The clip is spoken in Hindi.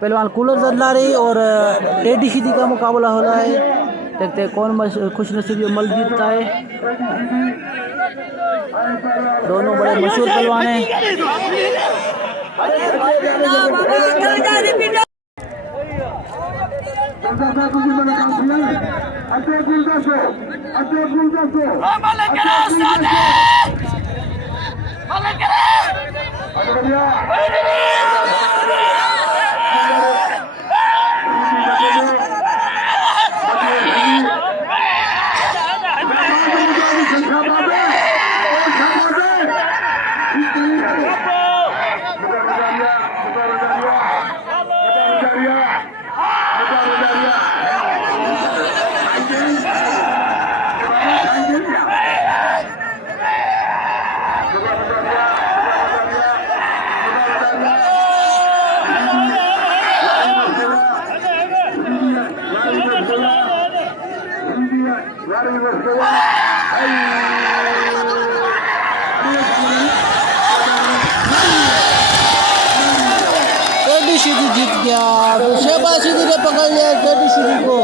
पहलवान कूलर जल्लारी और टेडी शीदी का मुकाबला हो रहा है। देखते हैं कौन खुश नसीब मल जीतता है। दोनों बड़े मशहूर पहलवान हैं। टेडी शीदी जीत गया। तो शहबाज शीदी ने पकड़ लिया टेडी शीदी को।